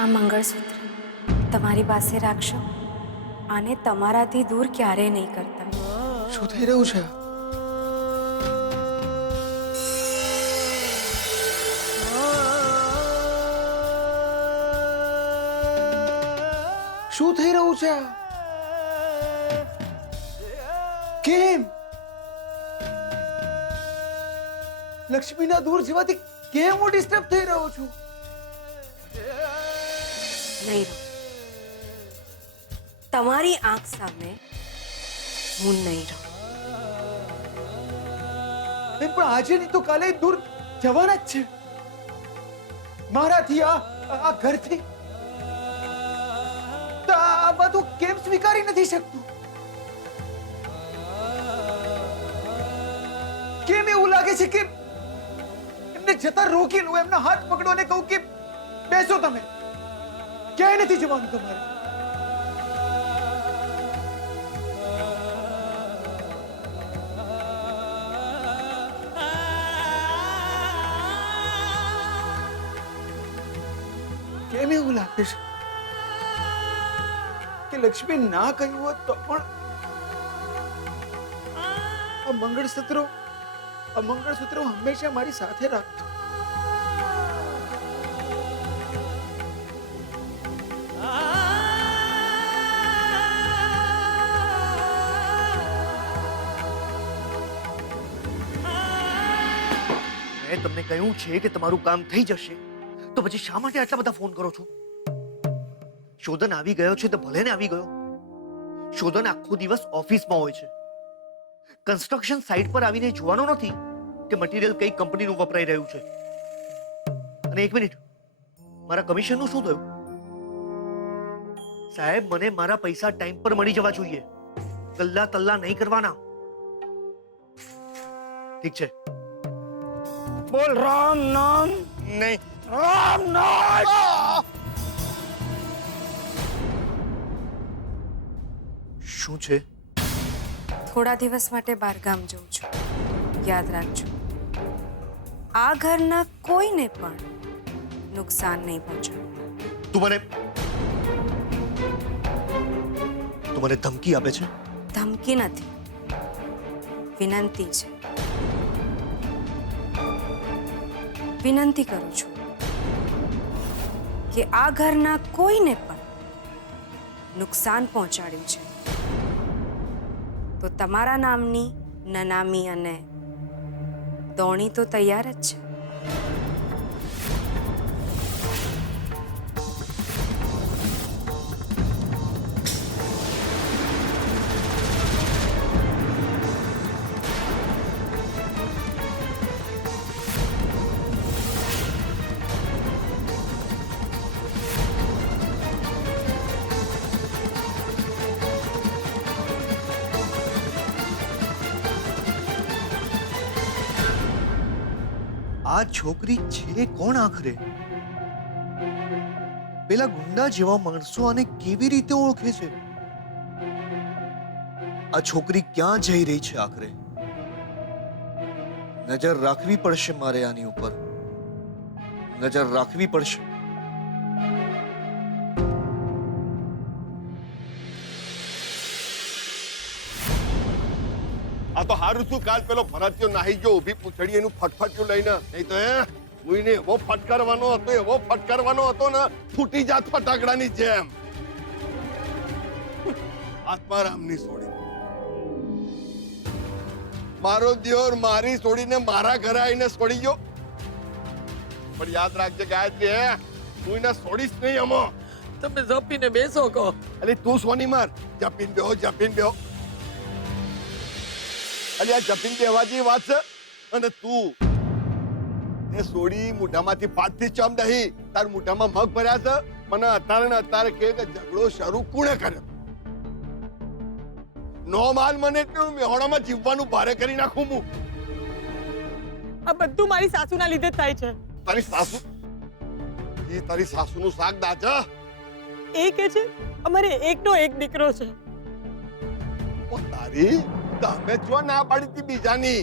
આ મંગળસૂત્ર તમારી પાસે રાખશો. આને તમારાથી દૂર ક્યારેય નહીં કરતા. શું થઈ રહ્યું છે? શું થઈ રહ્યું છે? કેમ લક્ષ્મીના દૂર જવાથી કેમ હું ડિસ્ટર્બ થઈ રહ્યો છું? નહીં રહો. તમારી આંખ સામે હું નહીં રહું. પણ આજે નહીં તો કાલે દૂર જવાના જ છે મારાથી, આ ઘરથી. તો આ બધું કેમ સ્વીકારી નથી શકતું? કેમ એવું લાગે છે કે એમને જતા રોકી લઉં, એમના હાથ પકડો અને કહું કે બેસો, તમે ક્યાંય નથી જવાનું તમારે? કેમ એવું લાગે છે કે લક્ષ્મી ના કહ્યું હોત તો પણ આ મંગળસૂત્ર હંમેશા મારી સાથે રાખતો. મેં તમને કહ્યું છે કે તમારું કામ થઈ જશે તો પછી શા માટે આટલા બધા ફોન કરો છો? શોધન આવી ગયો છે તો ભલે ને આવી ગયો. શોધન આખો દિવસ ઓફિસમાં હોય છે. કન્સ્ટ્રક્શન સાઇટ પર આવીને જોવાનો નથી કે મટીરીયલ કઈ કંપનીનું વપરાઈ રહ્યું છે. અને એક મિનિટ, મારા કમિશનનું શું થયું? સાહેબ, મને મારા પૈસા ટાઈમ પર મળી જવા જોઈએ. કલ્લા તલ્લા નહીં કરવાના. ઠીક છે? બોલ રામ નામ. નહીં. રામ નામ. શું છે? થોડા દિવસ માટે બહારગામ જઉં છું. યાદ રાખજો, આ ઘરના કોઈને પણ નુકસાન નહીં પહોંચાડવું. તું મને ધમકી આપે છે? ધમકી નથી, વિનંતી છે. વિનંતી કરું છું કે આ ઘરના કોઈને પણ નુકસાન પહોંચાડ્યું છે તો તમારા નામની નનામી અને દોણી તો તૈયાર જ છે. આ છોકરી છે કોણ આખરે? પેલા ગુંડા જેવા માણસો આને કેવી રીતે ઓળખે છે? આ છોકરી ક્યાં જઈ રહી છે આખરે? નજર રાખવી પડશે મારે આની ઉપર. નજર રાખવી પડશે. આ તો હારું શું કાલ પેલો ભરત્યો નાહી ગયો ઊભી પૂછડી એનું ફટફટ્યું લઈને, નહીં તો મુઈને એવો ફટકારવાનો હતો ને ફૂટી જાત ફટાકડાની જેમ. આત્મારામની સોડી, મારો દિયોર મારી સોડીને મારા ઘરે આવીને સોડી ગયો. પણ યાદ રાખજે ગાયત્રી, મુઈને સોડીશ નહીં અમો. તમે જપીને બેસો કહો. અલી તું સોની માર, જપીને બેહો. અલી આ જપીન બેહવાજી વાત છે. અને તું એ સોડી મોઢામાંથી ફાટતી ચમ દહી, તાર મોઢામાં મગ ભર્યા છે. મને અત્યારે કે ઝઘડો શરૂ કોણે કર્યો? નો માલ મને એટલું મેહોણામાં જીવવાનું ભારે કરી નાખું હું. આ બધું મારી સાસુના લીધે જ થાય છે. તારી સાસુ? એ તારી સાસુનું શાક દાજા. એ કે છે અમારે એકનો એક દીકરો છે. ઓ તારી, તમે જો ના પાડી હતી બીજાની.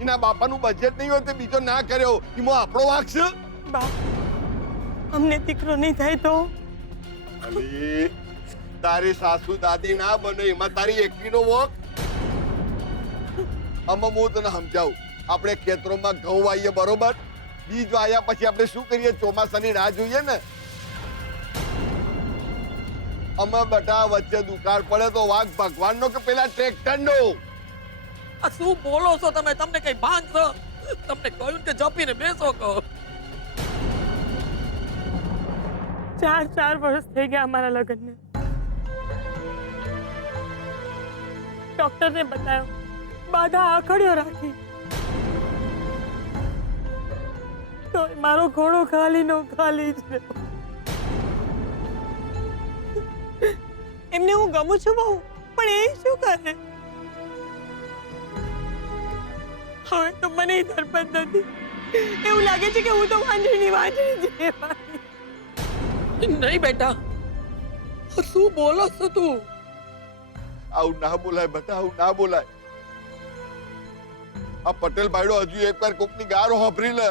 એના બાપાનું બજેટ નહીં હોય તે બીજો ના કર્યો, એમાં આપણો વાંક છે? બા, અમને દીકરો નહીં થાય તો અલી તારી સાસુ દાદી ના બને એમાં તારી એકલીનો વોક. આમાં હું તને સમજાવું. આપણે ખેતરોમાં ઘઉં વાઈએ બરોબર, બીજ વાયા પછી આપણે શું કરીએ? ચોમાસાની રાહ જોઈએ ને. આમાં બેટા વચ્ચે દુકાળ પડે તો વાઘ ભગવાનનો કે પેલા ટ્રેક્ટરનો? આ શું બોલો છો તમે? તમને કઈ ભાન છે? તમને કહ્યું કે જપીને બેસો કહો. 4 વર્ષ થઈ ગયા અમારા લગ્નને. ડોક્ટરને બતાવ્યો, બાધા આખડ્યો રાખી, તો મારો ઘોડો ખાલી નો ખાલી જ રહ્યો. એમને હું ગમું છું બહુ, પણ એ શું કરે? હવે તો મને ધરપત નથી. એવું લાગે છે કે હું તો વાંજણી જેવાની. નહીં બેટા, આ શું બોલો છો તું? આવું ના બોલાય બેટા, આવું ના બોલાય. આ પટેલ ભાઈડો હજુ એકવાર કોકની ગારો હોભરી લે.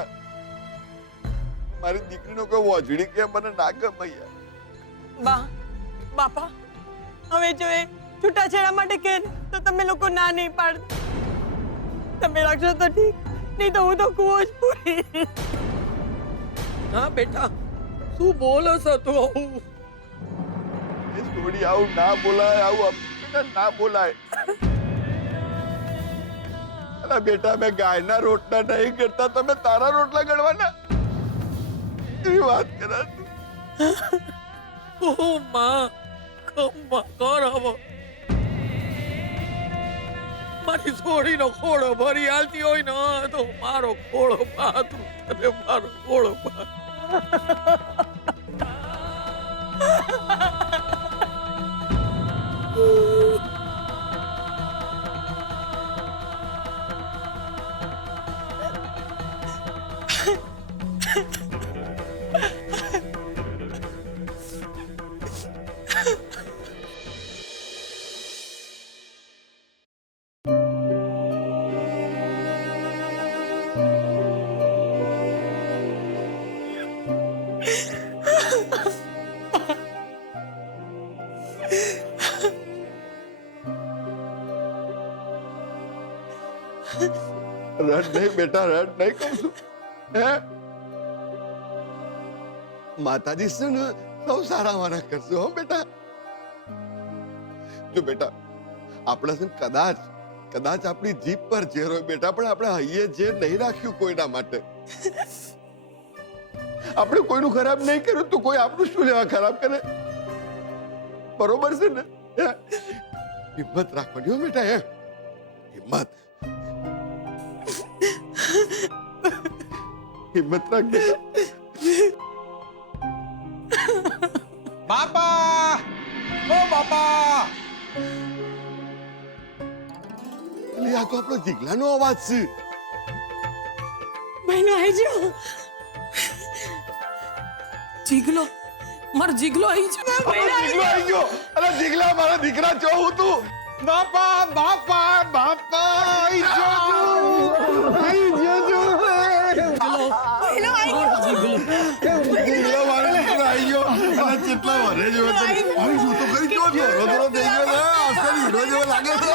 મારી દીકરીનો કોઈ વોજડી કે મને ના ગમે યાર. બાપા, હવે જો એ છૂટાછેડા માટે કહે ને તો તમે લોકો ના નહીં પાડતા. તમે રાખશો તો ઠીક, નહીં તો હું તો કૂવો જ પૂરી. ના બેટા, શું બોલો છો તું? એ છોડી આવું ના બોલાય, આવું બેટા ના બોલાય. અલા બેટા, મેં ગાયના રોટલા નહીં કરતા, તમે તારા રોટલા ગળવાના એવી વાત કરે તું. ઓ માં, ખમ્મા કરાવો. મારી છોડીનો ખોળો ભરી આલતી હોય ને તો મારો ખોળો પાતું તને, મારો ખોળો પાતું. રડ નહીં બેટા, રડ નહીં કહું છું. હે માતાજી છે ને સૌ સારા વાળા કરશે હો બેટા. જો બેટા, આપણે છે ને કદાચ આપણી જીભ પર ઝેર હોય બેટા, પણ આપણે હૈયે ઝેર નહીં રાખ્યું કોઈના માટે. આપણે કોઈનું ખરાબ નહીં કર્યું તો કોઈ આપણું શું લેવા ખરાબ કરે? બરોબર છે ને? હિંમત રાખવાની હો બેટા. હિંમત હિંમત રાખ બેટા. બાપા, ઓ બાપા! અલી આ તો આપણો જીગલાનો અવાજ છે. બહેનો આવી જાઓ. જીગલો, મારો જીગલો આવી છે. જીગલો આવી ગયો. અરે જીગલા, મારા દીકરા જો હું તું. બાપા, બાપા, બાપા! આઈ જોજો! આઈ જોજો! જીગલા મારો દીકરો આવી ગયો. અરે કેટલા વરે જેવો છે. આવી જો તો કરી જો ધોરો થઈ ગયો ને. અસલ હીરો જેવો લાગે છે.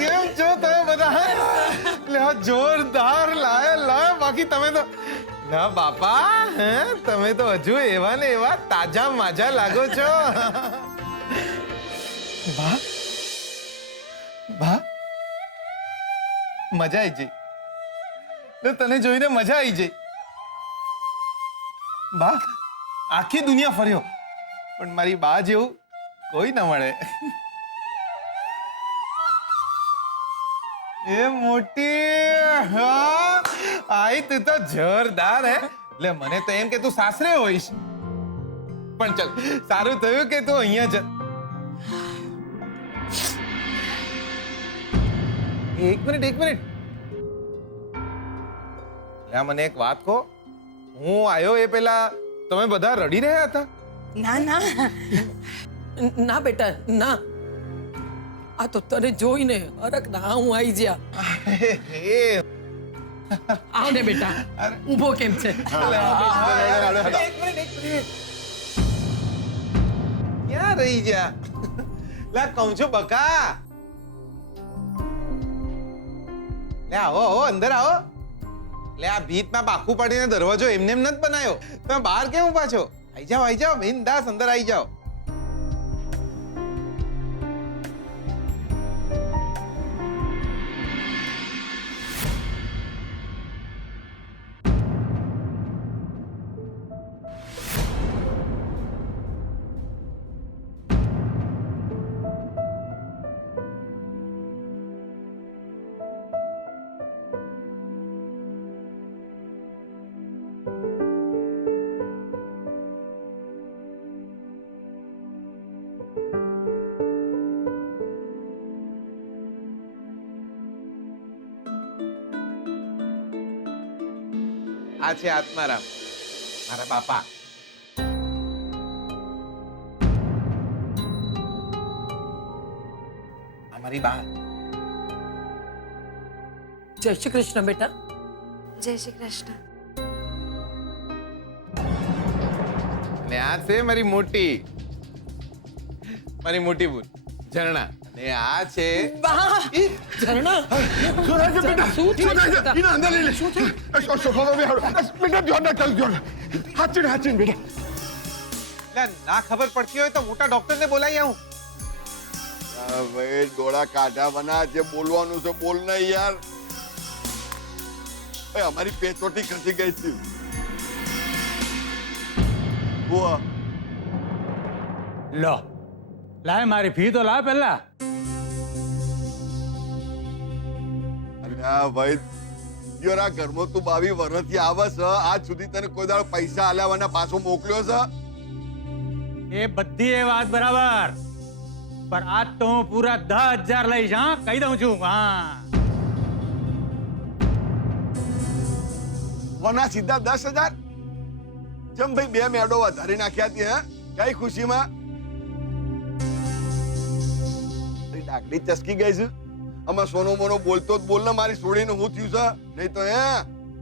કેમ છો તમે બધા? લે જોરદાર લાય. બાકી તમે તો ના બાપા, હે તમે તો હજુ એવા ને એવા તાજા માજા લાગો છો. બા, મજા આવી જઈ. તને જોઈને મજા આવી જઈ. બા, આખી દુનિયા ફર્યો પણ મારી બા જેવું કોઈ ન મળે. એ મોટી, હા આઈ તું તો જોરદાર હે. લે મને તો એમ કે તું સાસરે હોઈશ, પણ ચલ સારું થયું કે તું અહીંયા જ. એક મિનિટ. મને એક વાત કહો. હું આવ્યો એ પેલા તમે બધા રડી રહ્યા હતા? ના ના બેટા, ના. આ તો તને જોઈને હરખ ના હું આવી જ્યા. એ આવ ને બેટા ઊભો કેમ છે ક્યાં રહી જા લા કહું છું બકા લે આવો આવો અંદર આવો લે આ ભીતમાં બાકુ પાડીને દરવાજો એમને એમ નથી બનાવ્યો તમે બહાર કેમ ઉભા છો આઈ જાઓ બિંદાસ અંદર આઈ જાઓ આ છે આત્મારામ મારા બાપા અમારી બા જય શ્રી કૃષ્ણ બેટા જય શ્રી કૃષ્ણ. અને આ છે મારી મોટી બુન ઝરણા અને આ છે વાહ ઝરણા શું થયું બેટા? એને અંદર લઈ લે શું છે સોફામાં બેહાડો બેટા ધ્યાન રાખ ધ્યાન હાચીને બેટા લે, ના ખબર પડતી હોય તો મોટા ડોક્ટર ને બોલાવી આવું ભાઈ ડોળા કાઢા બના જે બોલવાનું છે બોલ ને યાર ભાઈ અમારી પેચોટી ખસી ગઈ છે બુઆ લો લાય મારી ફી તો લાવ પહેલા અલ્યા ભાઈ યાર આ ઘરમાં તું 22 વર્ષથી આવે છે આજ સુધી તને કોઈ દાડો પૈસા આલ્યાવાના પાછો મોકલ્યો છે એ બધી એ વાત બરાબર પણ આજ તો હું પૂરા 10,000 લઈશ હા કહી દઉં છું હા વના સીધા 10,000 જમ ભાઈ 2 મેડો વધારી નાખ્યા હતી હે કઈ ખુશીમાં ડાકડી ચસકી ગઈ છે આમાં સોનો મોનો બોલતો જ બોલ ને મારી છોડીને હું થયું છે નહીં તો હે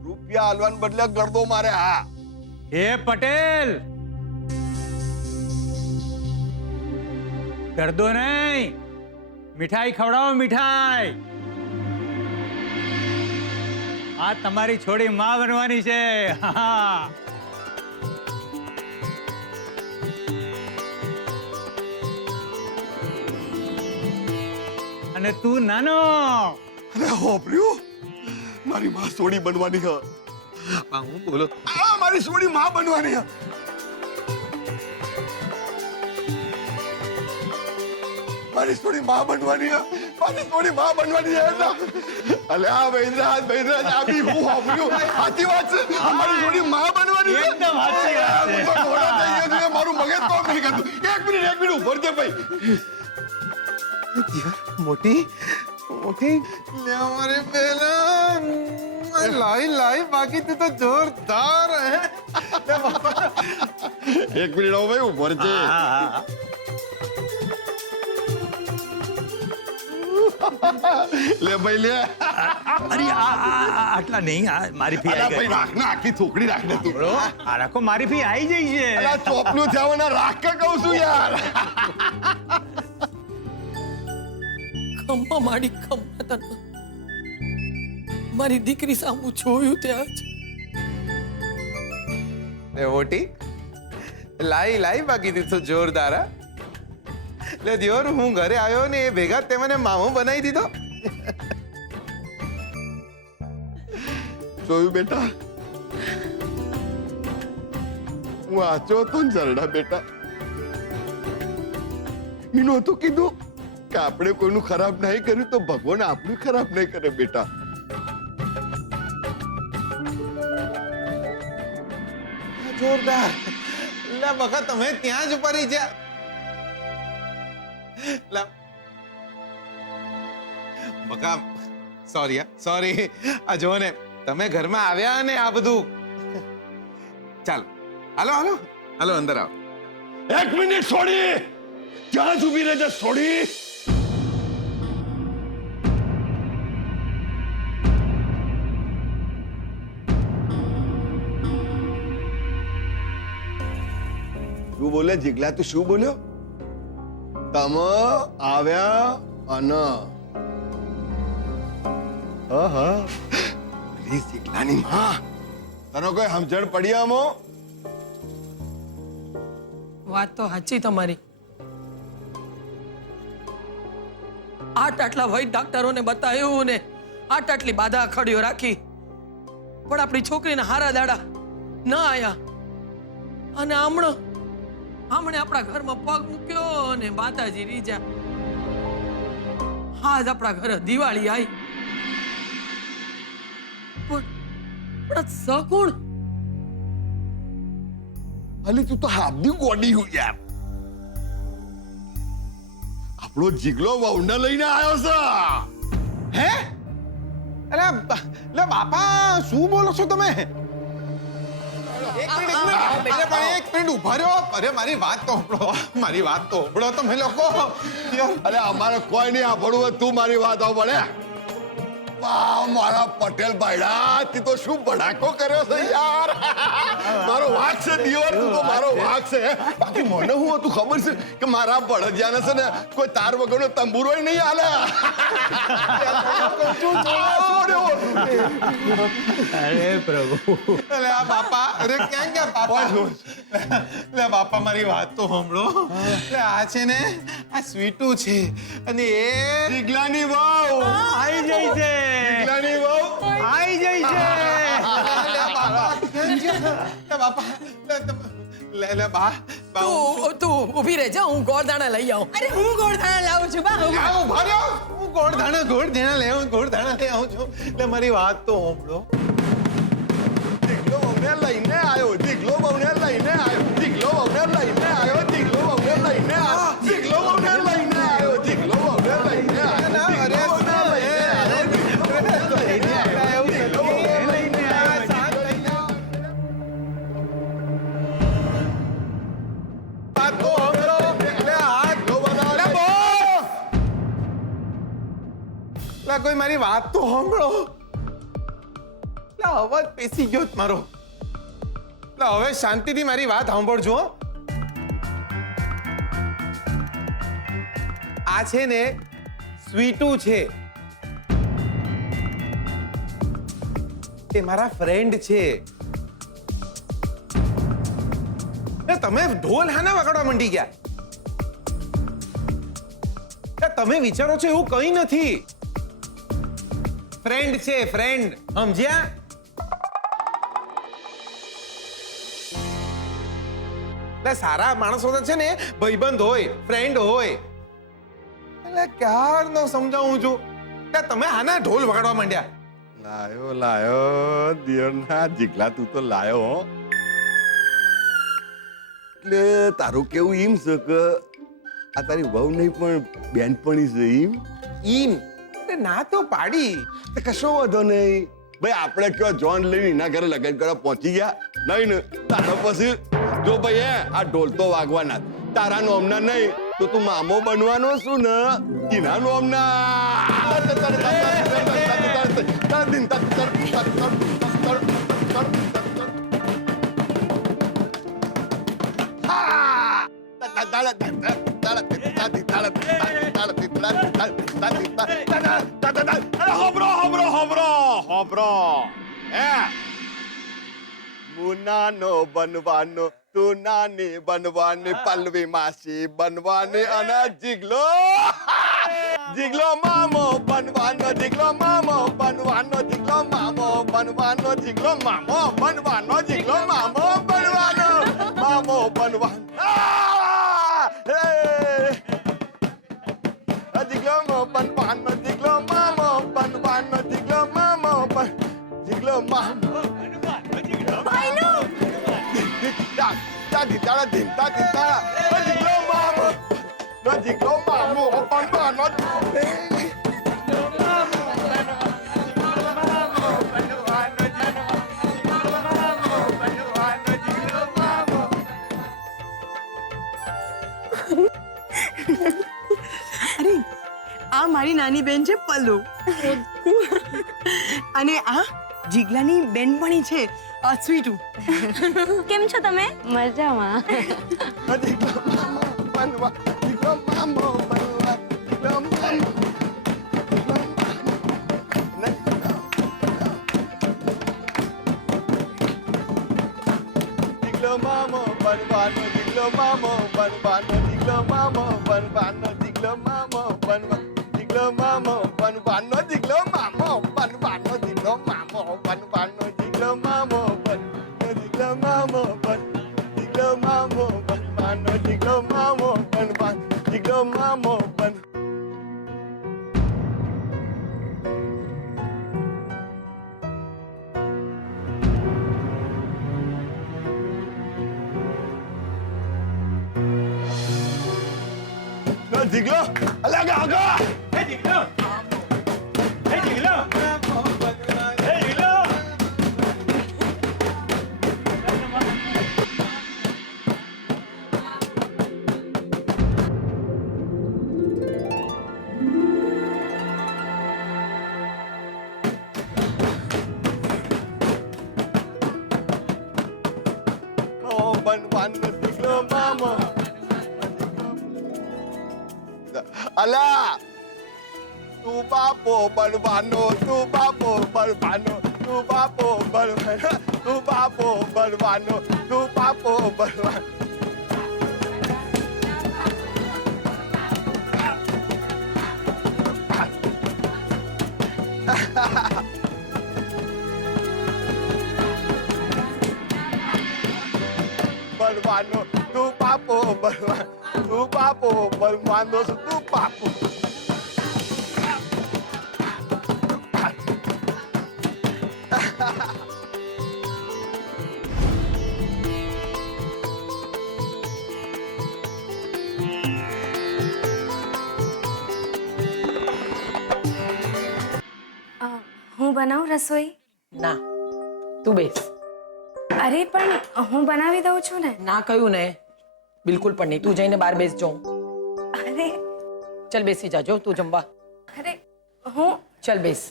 રૂપિયા આલવાને બદલે ગરદો મારે હા એ પટેલ ગરદો નહીં મીઠાઈ ખવડાવો મીઠાઈ આ તમારી છોડી માં બનવાની છે હા અને તું નાનો અરે હોપર્યું મારી માં સોડી બનવાની હ હું બોલો આ મારી સોડી માં બનવાની હ મારી સોડી માં બનવાની હ મારી સોડી માં બનવાની હે અલે આ વૈદ્યરાજ આબી હું હોપર્યું સાચી વાત છે મારી સોડી માં બનવાની છે એકદમ સાચી વાત છે. હું તો મોડો થઈ ગયો છું મારું મગજ કામ નહીં કરતું એક મિનિટ ઉભર દે ભાઈ મોટી લે અમારી બેના લાઈ બાકી તું તો જોરદાર હે એક મિનિટ આવો ભાઈ ઉભર છે લે ભાઈ લે અરે આટલા નહીં મારી ફી અલા ભાઈ રાખ ને આખી થોકડી રાખ ને તું આ રાખો મારી ફી આવી જઈ છે અલા ચોપલું થવાના રાખ કે કહું છું યાર ખમ્મા માડી ખમ્મા તને મારી દીકરી સામું જોયું ત્યાં જ લે મોટી લાઈ બાકી તું તો જોરદાર હા લે દિયોર હું ઘરે આવ્યો ને એ ભેગા તે મને મામો બનાવી દીધો જોયું બેટા હું આચો હતો ને ઝરડા બેટા મીનો તો કીધું કે આપણે કોઈનું ખરાબ નહીં કર્યું તો ભગવાન આપણું ખરાબ નહીં કરે બેટા જોરદાર લે બકા તમે ત્યાં જ ઉપાડી જા લે બકા સોરી આ જો ને તમે ઘરમાં આવ્યા ને આ બધું ચાલો હાલો અંદર આવો એક મિનિટ છોડી ક્યાં જ ઊભી રહેજે છોડી શું બોલે જીગલા? તું શું બોલ્યો? તમે આવ્યા અને પ્લીઝ જીગલાની માં, તને કોઈ સમજણ પડી આમાં? વાત તો સાચી તમારી. આટલા વૈદ ડોક્ટરોને બતાવ્યું ને આટલી બાધા ખડીઓ રાખી, પણ આપણી છોકરીને હારા દાડા ન આયા. અને હમણે આપણા ઘરમાં પગ મૂક્યો અને માતાજી રીજા. આજ આપણા ઘરે દિવાળી આવી, પણ સગુણ અલી તું તો હાબદી ગોડી હું યાર. આપણો જીગલો વહુને લઈને આવ્યો છે. હે? અરે લે બાપા, શું બોલો છો તમે? એક મિનિટ ઉભા રહ્યો. અરે મારી વાત તો સાંભળો તમે લોકો. અરે અમારે કોઈ નહીં સાંભળવું. તું મારી વાત સાંભળે. વાહ મારા પટેલ ભાઈડા, તી તો શું ભડાકો કર્યો છે યાર. મારો વાઘ છે દિયોર, તું તો મારો વાઘ છે. બાકી મને શું હતું ખબર છે કે મારા ભડજિયાને છે ને કોઈ તાર વગરનો તંબુરો નહીં હાલે. અરે પ્રભુ, અરે આ બાપા, અરે ક્યાં ગયા બાપા? લે બાપા મારી વાત તો સાંભળો. લે આ છે ને, આ સ્વીટુ છે અને એ જીગલાની વહુ. આઈ જાય છે, જીગલાની વહુ. આઈ જાય છે. લે બાપા, લે બાપા, લે બા. તું ઊભી રહેજે, હું ગોળદાણા લઈ આવું. અરે હું ગોળદાણા લાવું છું બા. ઉભા રહ્યો. હું ગોળધાણા લઈ આવું છું. લે મારી વાત તો સાંભળો. જીગલો વહુને લઈને આવ્યો. જીગલો વહુને લઈને આવ્યો. જીગલો વહુને લઈને આવ્યો. જીગલો વહુને લઈને આવ્યો. જીગલો વહુને લઈને આવ્યો. જીગલો વહુને લઈને આવ્યો. અરે કોઈ મારી વાત તો સાંભળો. અવાજ પેસી ગયો મારો. હવે શાંતિથી મારી વાત સાંભળજો. આ છે ને સ્વીટુ છે, એ મારા ફ્રેન્ડ છે. તમે ઢોલ હાના વગાડવા માંડી ગયા? તમે વિચારો છો એવું કંઈ નથી. ફ્રેન્ડ છે, ફ્રેન્ડ, સમજ્યા? સારા માણસો તો છે ને ભાઈબંધ હોય, ફ્રેન્ડ હોય. એટલે ક્યારનો સમજાવું છું કે તમે આના ઢોલ વગાડવા માંડ્યા. લાયો દિયરના જીગલા, તું તો લાયો હો. એટલે તારું કેવું એમ છે કે આ તારી વહુ નહીં પણ બેનપણી છે એમ? ઈમ ના તો પાડી. કશો વાંધો નહીં ભાઈ. આપણે કયો જોન લઈને એના ઘરે લગન કરવા પહોંચી ગયા નહીં ને? તારો પછી જો ભાઈ આ ઢોલ તો વાગવાના. તારા નોમના નહીં તો તું મામો બનવાનો છું ને એના નોમના. મુનાનો બનવાનો, તું નાની બનવાની, પલ્લવી માસી બનવાની અને જીગલો જીગલો મામો બનવાનો, જીગલો મામો બનવાનો, જીગલો મામો બનવાનો, જીગલો મામો બનવાનો, જીગલો મામો બનવાનો, મામો બનવાનો. જીગલો મામો બનવાનો, જીગલો મામો બનવાનો, જીગલો મામો જીગલો મામો. આ મારી નાની બેન છે પલ્લુ. અને આ જીગલાની બેનપણી છે આ સ્વીટુ. કેમ છો તમે? મજામાં. દીકલો મામો બનવા, દીકલો મામો બનવા, દીકલો મામો. દીકલો મામો બનવાનો, દીકલો મામો બનવાનો, દીકલો મામો બનવાનો, દીકલો મામો બનવા, દીકલો મામો બનવાનો, દીકલો મામો બનવાનો, દીકલો મામો બનવાનો, દીકલો મામો બન, દીકલો મામો બન, દીકલો મામો બનવાનો, દીકલો મામો બનવાનો, દીકલો મામો બન. દીકલો અલગ આગળ. હે જીગલો હે જીગલો હે જીગલો બનવાનો, દીકલો મામો. અલા તું બાપો બનવાનો, તું બાપો બનવાનો, તું બાપો બનવાનો, તું બાપો બનવાનો, તું બાપો બનવાનો. બનવાનો, તું બાપો બનવાનો, તું બાપો બનવાનો, તું બાપો. હું બનાવું રસોઈ? ના તું બેસ. અરે પણ હું બનાવી દઉં છું ને. ના કહ્યું ને, બિલકુલ પણ નહીં. તું જઈને બહાર બેસજો. અરે ચલ બેસી જાજો તું જમવા. અરે હું ચલ બેસ.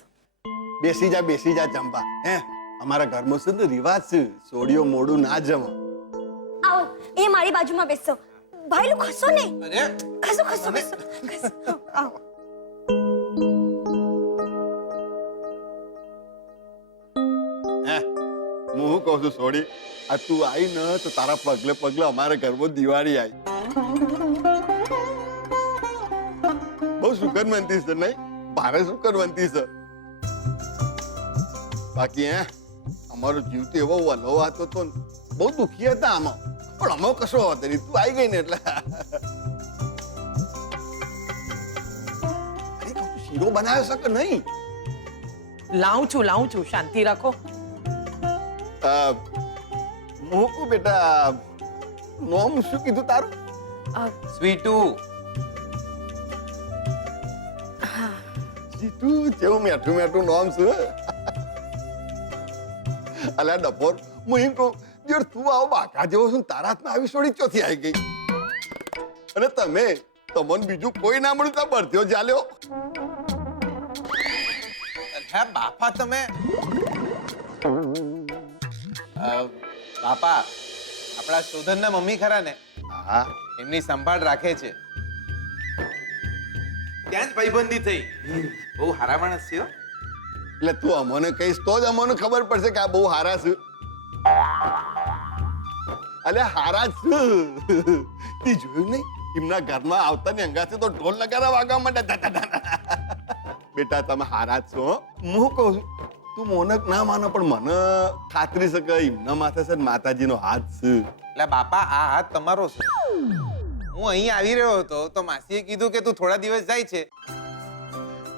બેસી જા ચંપા. હે અમારા ઘરમાં શું તો રિવાજ છે, સોડિયો મોડું ના જમો. આવો, એ મારી બાજુમાં બેસો. ભાઈલું ખસો ને. ખસો ખસો ખસો ખસો. આવો. હે હું શું કહું છું સોડી, આ તું આવી ન તો તારા પગલે પગલે અમારા ઘરમાં દિવાળી આવી. બહુ શુકરવંતી છે નહીં? ભારે શુકરવંતી છે. બાકી હે અમારો જીવ તો એવો વલોવાતો તો બહુ દુખી હતા આમાં, પણ આમાં કશો હતો નહીં. તું આવી ગઈ ને એટલે. અરે તું શીરો બનાવ્યો છે કે નહીં? લાવું છું શાંતિ રાખો. મોકુ બેટા, નોમ શું કીધું તારું? સ્વીટુ. જીતું જેવું મેઠું મેઠું નોમ છે. અલ્યા ડફોર, હું એમ કહું જો તું આવો બાકા જેવો છું તારા હાથમાં આવી સોડી ચોથી આવી ગઈ, અને તમે તમને બીજું કોઈ ના મળ્યું તો બરધ્યો ચાલ્યો. હે બાપા તમે બાપા આપણા શોધનના મમ્મી ખરા ને, હા એમની સંભાળ રાખે છે. ત્યાં જ ભાઈબંધી થઈ. બહુ હારા માણસ છે હો. એટલે તું અમને કહીશ તો જ અમને ખબર પડશે કે આ બહુ હારા છે. અલ્યા હારા છે. તે જોયું નહીં એમના ઘરમાં આવતા ની અંગાથી તો ઢોલ નગારા વાગવા માંડ્યા. બેટા તમે હારા જ છો. હું કહું છું તું મોનક ના માનો પણ મને ખાતરી છે કે એમના માથે છે ને માતાજીનો હાથ છે. એટલે બાપા આ હાથ તમારો છે. હું અહીં આવી રહ્યો હતો તો માસીએ કીધું કે તું થોડા દિવસ જાય છે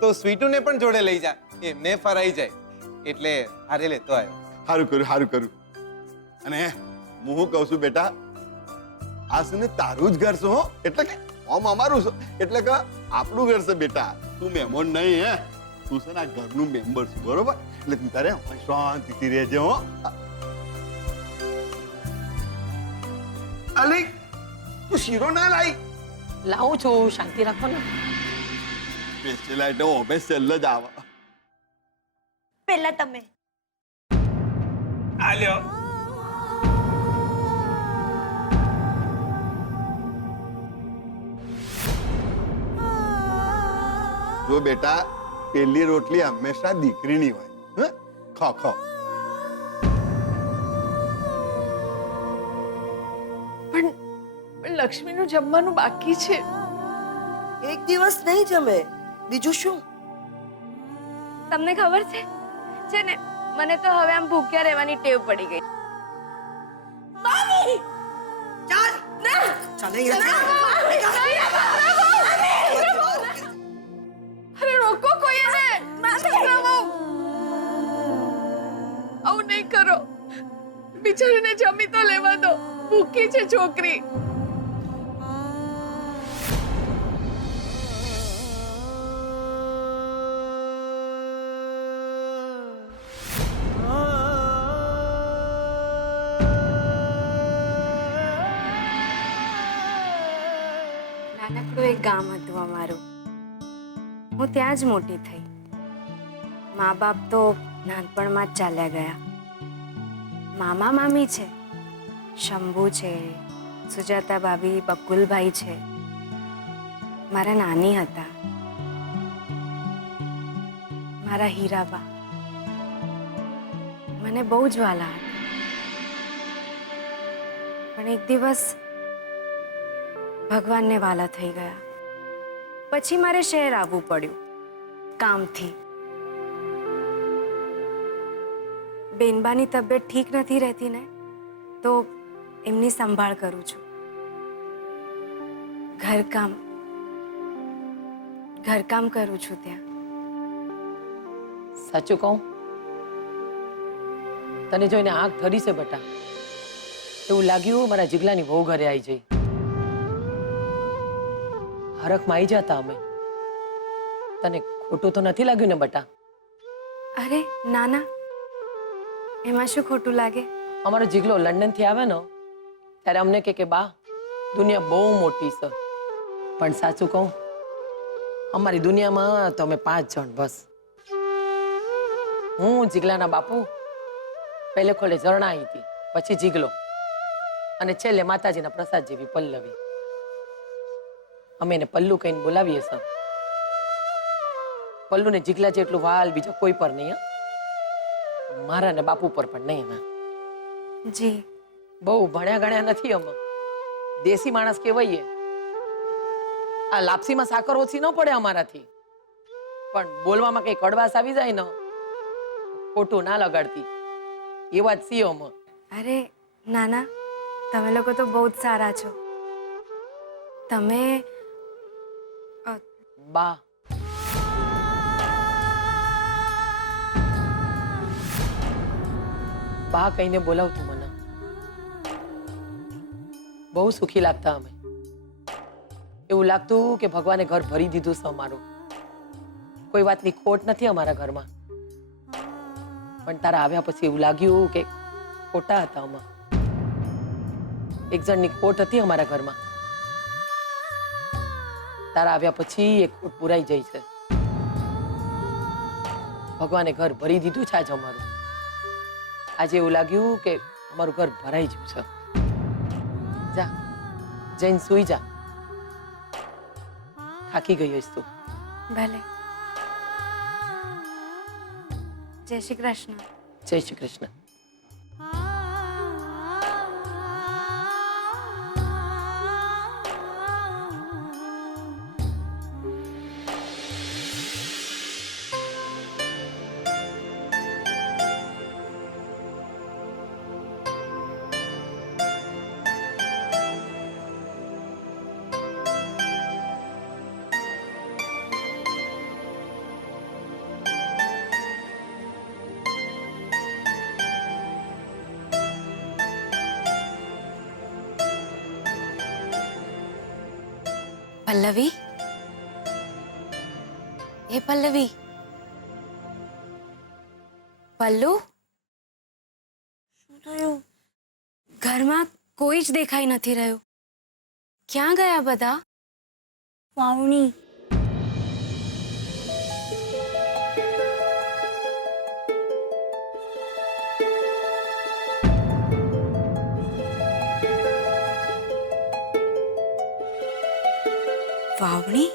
તો સ્વીટુને પણ જોડે લઈ જા, એમને ફરાઈ જાય. એટલે હારે લેતો આવ્યો. સારું કર્યું સારું કર્યું. અને હું શું કહું છું બેટા, આ છે ને તારું જ ઘર છે હો, એટલે કે આમ અમારું છે, એટલે કે આપણું ઘર છે બેટા. તું મહેમાન નહીં, હે તું છે ને આ ઘરનું મેમ્બર છે, બરોબર? એટલે તું તારે શાંતિથી રહેજે હો. અલી તું શીરો ના લાઈ? લાવું છું, શાંતિ રાખો ને. સ્પેશિયલ આઈટમ ઓફિસ છેલ્લે જ આવે. પહેલા તમે આલ્યો. જો બેટા, પેલી રોટલી હંમેશા દીકરીની હોય. હે? ખા ખા. પણ લક્ષ્મીનું જમવાનું બાકી છે. એક દિવસ નહીં જમે, બીજું શું? તમને ખબર છે ને મને તો હવે આમ ભૂખ્યા રહેવાની ટેવ પડી ગઈ. ચાલ ચાલ અરે રોકો કોઈ એને. આવું નહીં કરો. બિચારીને જમી તો લેવા દો. ભૂખી છે છોકરી. નાનકડું એક ગામ હતું અમારું. હું ત્યાં જ મોટી થઈ. મા બાપ તો નાનપણમાં જ ચાલ્યા ગયા. મામા મામી છે, શંભુ છે, સુજાતા ભાભી, બકુલભાઈ છે. મારા નાની હતા, મારા હીરાબા મને બહુ જ વાલા હતા. પણ એક દિવસ ભગવાનને વાલા થઈ ગયા. પછી મારે શહેર આવવું પડ્યું કામથી. બેનબાની તબિયત ઠીક નથી રહેતી ને, તો એમની સંભાળ કરું છું. ઘરકામ કરું છું ત્યાં. સાચું કહું, તને જોઈને આંખ ધરી છે બટા. એવું લાગ્યું મારા જીગલાની વહુ ઘરે આવી જઈ. હરખમાં આવી જતા અમે. તને ખોટું તો નથી લાગ્યું ને બટા? અરે ના ના, એમાં શું ખોટું લાગે? અમારો જીગલો લંડન થી આવે ને ત્યારે અમને કે બા, દુનિયા બહુ મોટી છે. પણ સાચું કહું, અમારી દુનિયામાં તો અમે 5 જણ બસ. હું, જીગલાના બાપુ, પહેલે ખોલે ઝરણા આવી હતી, પછી જીગલો, અને છેલ્લે માતાજીના પ્રસાદ જેવી પલ્લવી. અમે એને પલ્લુ કહીને બોલાવીએ છીએ. પલ્લુ ને જીગલા જેટલું વાલ બીજા કોઈ પર નહીં. મારા ને બાપુ પર પણ નહીં. એમાં જી બહુ ભણ્યા ગણ્યા નથી અમે. દેશી માણસ કહેવાઈએ. આ લાપસીમાં સાકર ઓછી ન પડે અમારાથી, પણ બોલવામાં કઈ કડવાશ આવી જાય ને, ખોટું ના લગાડતી એવા જ છીએ અમે. અરે નાના, તમે લોકો તો બહુ જ સારા છો. તમે બા, બા કહીને બોલાવતું મને. બહુ સુખી લાગતા અમે. એવું લાગતું કે ભગવાને ઘર ભરી દીધું છે અમારું. કોઈ વાતની ખોટ નથી અમારા ઘરમાં. પણ તારા આવ્યા પછી એવું લાગ્યું કે ખોટા હતા અમે. એક જણની ખોટ હતી અમારા ઘરમાં. તારા આવ્યા પછી એ ખોટ પુરાઈ જાય છે. ભગવાને ઘર ભરી દીધું છે આજ અમારું. આજે એવું લાગ્યું કે અમારું ઘર ભરાઈ ગયું છે. જા, જઈને સૂઈ જા. થાકી ગઈ હશ તું. ભલે. જય શ્રી કૃષ્ણ. જય શ્રી કૃષ્ણ. પલ્લવી, એ પલ્લવી, પલ્લુ, શું થયું? ઘરમાં કોઈ જ દેખાઈ નથી રહ્યું. ક્યાં ગયા બધા? વાવણી. વાવણી?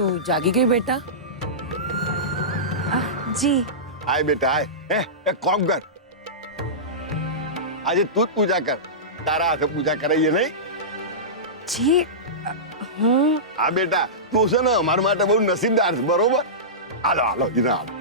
તું જાગી ગઈ બેટા? જી આય બેટા આય. એક કામ કર, આજે તું જ પૂજા કર. તારા હાથે પૂજા કરાઈએ નહીં? જી હું હા બેટા, તું છે ને અમારા માટે બહુ નસીબદાર છે, બરોબર? હાલો હાલો જીના હાલો.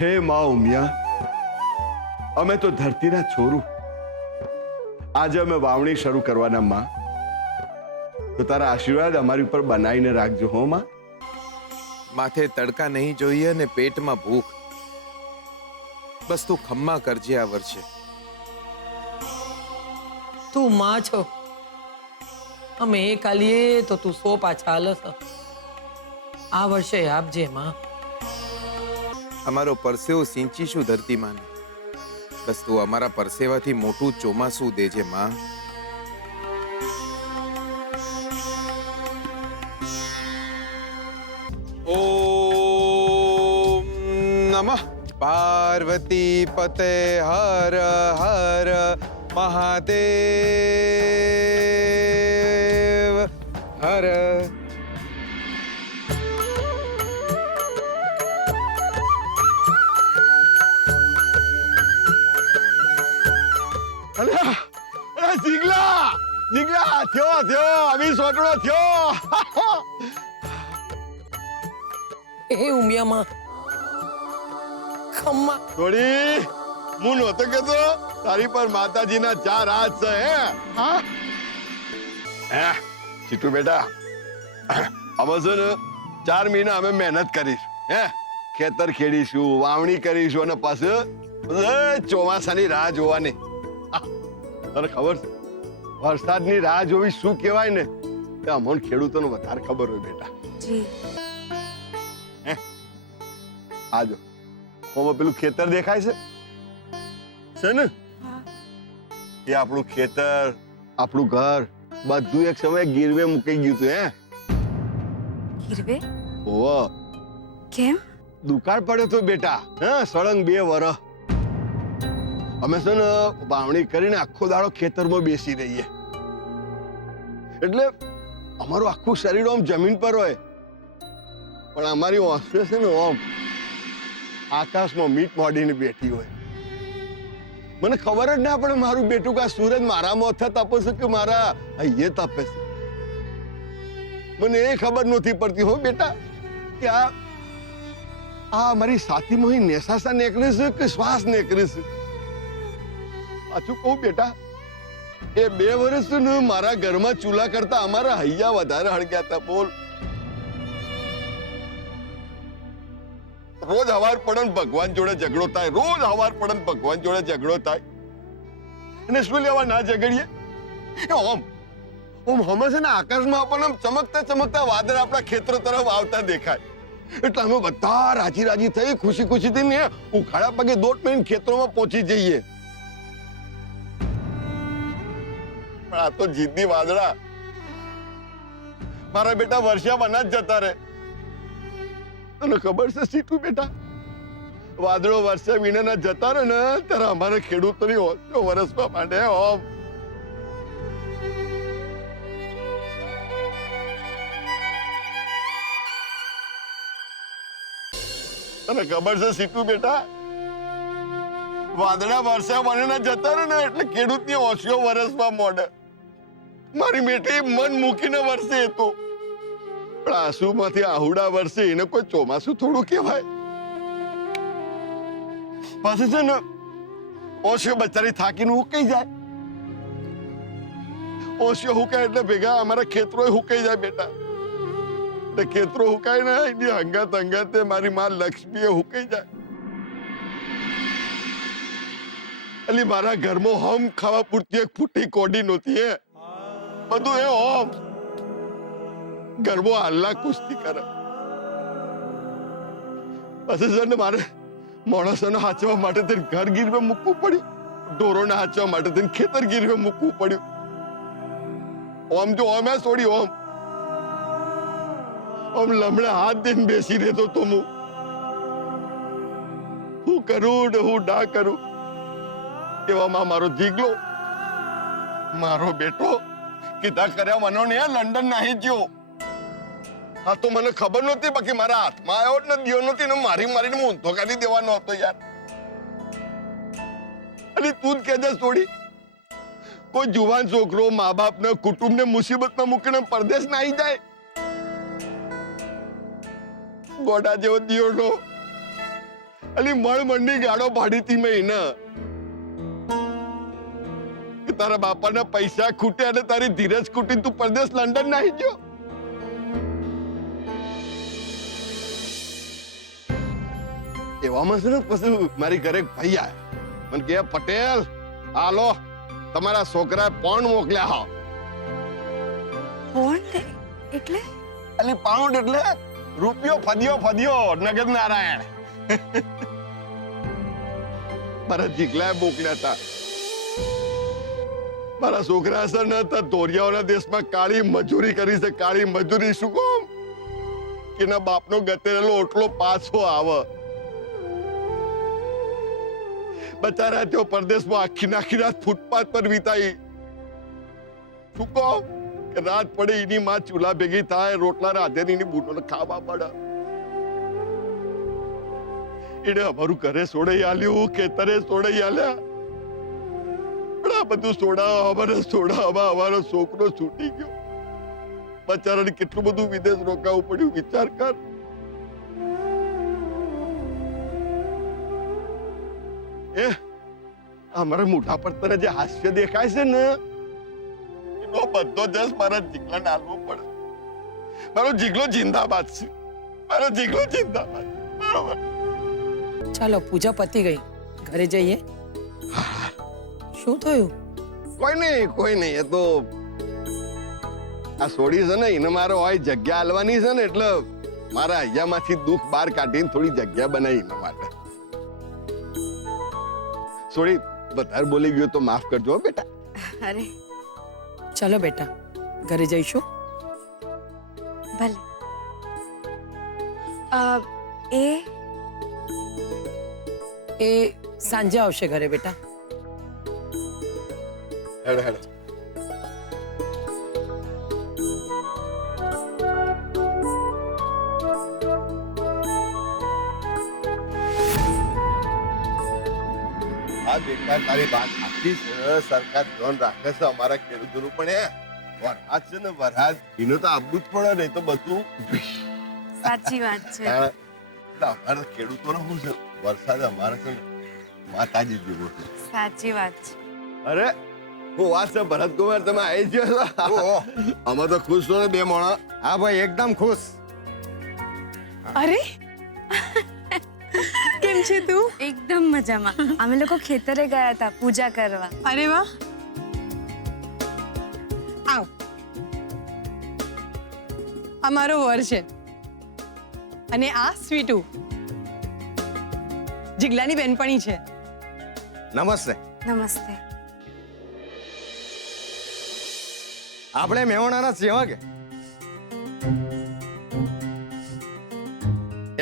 હે મા ઉમિયા, અમે તો ધરતીના છોરું. આજે અમે વાવણી શરૂ કરવાના માં, તો તારા આશીર્વાદ અમારી ઉપર બનાવીને રાખજો હો માં. માથે તડકા નહીં જોઈએ ને પેટમાં ભૂખ. બસ તું ખમ્મા કરજે આ વર્ષે. તું માં છો, અમે એક આલીએ તો તું 100 પાછા આલસ. આ વર્ષે આપજે માં. અમારો પરસેવો સિંચીશું ધરતી માને. બસ તું અમારા પરસેવાથી મોટું ચોમાસું દેજે માં. ઓમ નમઃ પાર્વતી પતે હર હર મહાદેવ હર. જીગલા જીગલા થયો અભી સોટડો થયો. એ ઉમિયા માં ખમ્મા. થોડી હું નહોતો કેતો તારી પર માતાજીના 4 હાથ છે. હે ચીટુ બેટા, અમે છે ને 4 મહિના અમે મહેનત કરીશું. ખેતર ખેડીશું, વાવણી કરીશું અને પાછું ચોમાસાની રાહ જોવાની. તને ખબર છે વરસાદની રાહ જોવી શું કહેવાય ને, તે અમને ખેડૂતોને વધારે ખબર હોય બેટા. જી આજો હોમાં પેલું ખેતર દેખાય છે ને? એ આપણું ખેતર, આપણું ઘર બધું એક સમયે ગીરવે મૂકી ગયું હતું. ગીરવે? ઓહો, કેમ? દુકાળ પડ્યો તો બેટા. સળંગ 2 વર્ષ અમે છે ને વાવણી કરીને આખો દાડો ખેતરમાં બેસી રહીએ, એટલે અમારું આખું શરીર આમ જમીન પર હોય, પણ અમારી ઓસરે છે ને આમ આકાશમાં મીટ મોડીને બેઠી હોય. મને ખબર જ ના પડે મારું બેટું કે આ સૂરજ મારા માથે તપે છે કે મારા અહીંયા તપે છે. મને એ ખબર નથી પડતી હો બેટા કે આ મારી સાથીમાં નેસાસા નીકળે છે કે શ્વાસ નીકળે છે. પાછું કહું બેટા, એ 2 વર્ષ ને મારા ઘરમાં ચૂલા કરતા અમારા હૈયા વધારે હળગ્યા હતા. બોલ, રોજ હવાર પડન ભગવાન જોડે ઝઘડો થાય, રોજ હવાર પડન ભગવાન જોડે ઝઘડો થાય. અને શું લેવા ના ઝઘડીએ? ઓમ ઓમ હમે છે ને આકાશમાં આપણને આમ ચમકતા ચમકતા વાદળ આપણા ખેતરો તરફ આવતા દેખાય એટલે અમે બધા રાજી રાજી થઈ ખુશી ખુશીથી ને ઉખાડા પગે દોટ મેન ખેતરોમાં પહોંચી જઈએ. પણ આ તો જીદની વાદળા મારા બેટા વર્ષા બના જ જતા રહે. તને ખબર છે સીટુ બેટા, વાદળો વર્ષા વિના જતા રહે ને ત્યારે અમારા ખેડૂતોની ઓછો વરસવા માંડે. ઓમ તને ખબર છે સીટુ બેટા, વાદળા વર્ષા બને જતા રહે ને એટલે ખેડૂતની ઓછીઓ વરસવા માંડે. મારી બેટી મન મૂકીને વરસે તો પણ આંસુમાંથી આહુડા વરસે એને કોઈ ચોમાસું થોડું કહેવાય. પાછું છે ને ઓછીઓ બચારી થાકીને હુકાઈ જાય. ઓછીઓ હુકાય એટલે ભેગા અમારા ખેતરો હુકાઈ જાય બેટા. ખેતરો હુકાય ને એની હંગાત હંગાતે મારી માં લક્ષ્મી હુકાઈ જાય. એટલે મારા ઘરમાં હોમ ખાવા પૂરતી એક ફૂટી કોડી નહોતી. હે બધું એ હોમ ગરબો હાલના કુસ્તી કરે. પછી છે ને મારે માણસોને હાચવા માટે તેને ઘર ગીરવે મૂકવું પડ્યું, ઢોરોને હાચવા માટે તેને ખેતર ગીરવે મૂકવું પડ્યું. ઓમ જો ઓમ છોડી ઓમ ઓમ લમણે હાથ દઈને બેસી રહેતો તો હું કરું ને હું ના કરું. એવામાં મારો જીગલો મારો બેટો કીધા કર્યા મનો ને લંડન નહીં ગયો. હા તો મને ખબર નહોતી, બાકી મારા હાથમાં આવ્યો ને દિયો નહોતી ને મારી મારીને હું ઊંધો કાઢી દેવાનો હતો યાર. અને તું જ કહેજે છોડી, કોઈ જુવાન છોકરો મા બાપને કુટુંબને મુસીબતમાં મૂકીને પરદેશ ના આવી જાય. ગોડા જેવો દિયોનો અલી મણમણની ગાડો ભાડીતી મેં એને કે તારા બાપાના પૈસા ખૂટે અને તારી ધીરજ ખૂટી તું પરદેશ લંડન નાહી ગયો. એવામાં છે ને પછી મારી ઘરે ભાઈ આવ્યા. મને કે પટેલ હાલો તમારા છોકરાએ પોણ મોકલ્યા. હા કોણ એટલે? અલી પાઉન્ડ એટલે રૂપિયો ફદ્યો નગદ નારાયણ. મારા જીગલાએ મોકલ્યા હતા. મારા છોકરા છે ને ધોરિયાઓના દેશમાં કાળી મજૂરી કરી છે. કાળી મજૂરી શું કોમ કે ના બાપનો ગતેરેલો ઓટલો પાછો આવે. બચારા તેઓ પરદેશમાં આખી રાત ફૂટપાથ પર વિતાઈ. શું કોમ કે રાત પડે એની માં ચૂલા ભેગી થાય, રોટલા રાધે એની બૂટોને ખાવા પડે. એને અમારું ઘરે સોડાઈ આલ્યું, ખેતરે સોડાઈ આલ્યા. પણ આ બધું સોડાવવામાં અમારો છોકરો છૂટી ગયો. બચારાને કેટલું બધું વિદેશ રોકાવું પડ્યું વિચાર કર. એ અમારા મોઢા પર તને જે હાસ્ય દેખાય છે ને એનો બધો જસ મારા જીગલાને આલવો પડે. મારો જીગલો જિંદાબાદ છે. મારો જીગલો જિંદાબાદ. બરોબર. ચાલો પૂજા પતી ગઈ, ઘરે જઈએ. શું થયું? કોઈ નહીં એ તો આ સોડી છે ને એને મારો હોય જગ્યા આલવાની છે ને એટલે મારા અહીંયામાંથી દુઃખ બહાર કાઢીને થોડી જગ્યા બનાવી એના માટે. સોડી વધારે બોલી ગયો તો માફ કરજો બેટા. અરે ચાલો બેટા ઘરે જઈશું. ભલે. એ સાંજે આવશે ઘરે બેટા. હેડો હેડો. આ બેટા તારી વાત સાચી છે. સરકાર ધ્યાન રાખે છે અમારા ખેડૂતોનું, પણ એ વરસાદ છે ને વરસાદ એનો તો આવવું જ પડે, નહીં તો બધું સાચી વાત છે. અમારા ખેડૂતોને શું છે વરસાદ અમારે છે ને માતાજી જેવો છે. સાચી વાત છે. અરે હું વાત છે ભરત કુમાર, તમે આવી ગયો. અમે તો ખુશ છો ને બે મોણા? હા ભાઈ એકદમ ખુશ. અરે કેમ છે તું? એકદમ મજામાં. અમે લોકો ખેતરે ગયા હતા પૂજા કરવા. અરે વાહ. આવ આ મારો વર છે અને આ સ્વીટુ જીગલાની બેનપણી છે. નમસ્તે. નમસ્તે. આપણે મેહોણાના સેવા કે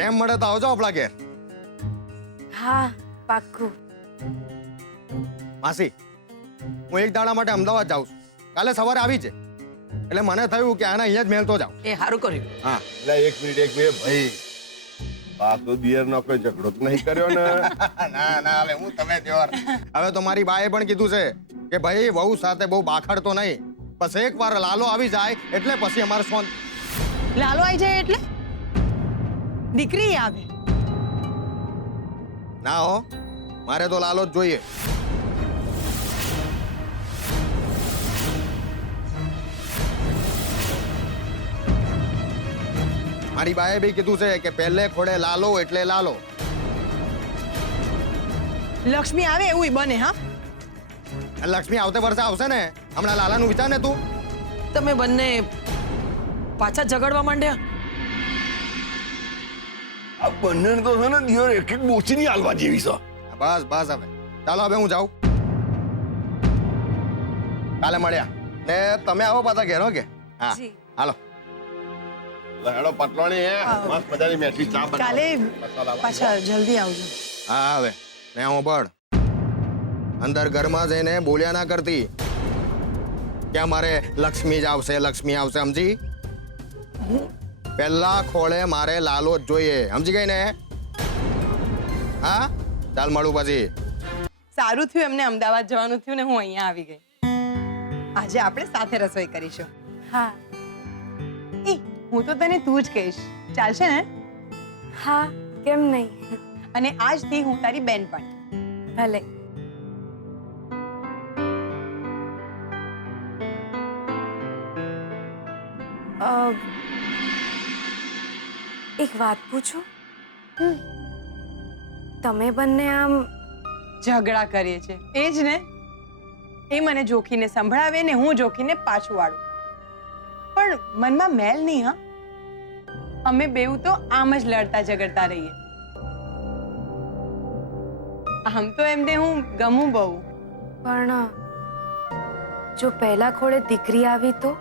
એમ મળે તો આવજો આપણા ઘેર. હા, પાક્કું. માસી, હું એક દાડા માટે અમદાવાદ જાઉં છું. કાલે સવારે આવી છે એટલે મને થયું કે આને અહીંયા જ મેલતો જાઉં. એ સારું કર્યું. હા, એટલે એક મિનિટ ભાઈ, પાછો દિયરનો કોઈ ઝઘડો તો નહીં કર્યો ને? ના ના, હવે હું તમે ત્યોર. હવે તો મારી બાએ પણ કીધું છે કે ભાઈ વહુ સાથે બહુ બાખડતો નહીં. બસ એકવાર લાલો આવી જાય એટલે પછી અમારે સોન. લાલો આવી જાય એટલે દીકરી આવે? ના હો, મારે તો લાલો જ જોઈએ. મારી બાએ બી કીધું છે કે પહેલે ખોડે લાલો એટલે લાલો. લક્ષ્મી આવે એવું બને. હા, લક્ષ્મી આવતે વર્ષે આવશે ને. હમણાં લાલાનું વિચાર ને તું. તમે બંને પાછા ઝઘડવા માંડ્યા? આ બંને તો છે ને દિયર એક એક બોચીની હાલવા જેવી છે. બસ બસ, હવે ચાલો, હવે હું જાઉં. કાલે મળ્યા ને તમે આવો પાછા ઘેર હો કે? હા, જી. હાલો. હેડો પટલોણી હે મસ્ત મજાની મેઠી ચા બનાવો. કાલે મસાલા પાછા જલ્દી આવજો. હા, હવે ને હું બળ અંદર ઘરમાં જઈને બોલ્યા ના કરતી કે અમારે લક્ષ્મી જ આવશે, લક્ષ્મી આવશે. સમજી? પહેલા ખોળે મારે લાલો જ જોઈએ. સમજી ગઈ ને? હા, ચાલ મળું પછી. સારું થયું એમને અમદાવાદ જવાનું થયું ને હું અહીંયા આવી ગઈ. આજે આપણે સાથે રસોઈ કરીશું. હા. એ હું તો તને તું જ કહીશ, ચાલશે ને? હા, કેમ નહીં? અને આજથી હું તારી બેનપણી. ભલે. એક વાત પૂછું? તમે બંને આમ ઝઘડા કરીએ છે એ જ ને. એ મને જોખીને સંભળાવે ને હું જોખીને પાછું વાળું. પણ મનમાં મેલ નહીં. હા, અમે બેઉ તો આમ જ લડતા ઝઘડતા રહીએ. આમ તો એમને હું ગમું બહુ. પણ જો પહેલા ખોળે દીકરી આવી તો?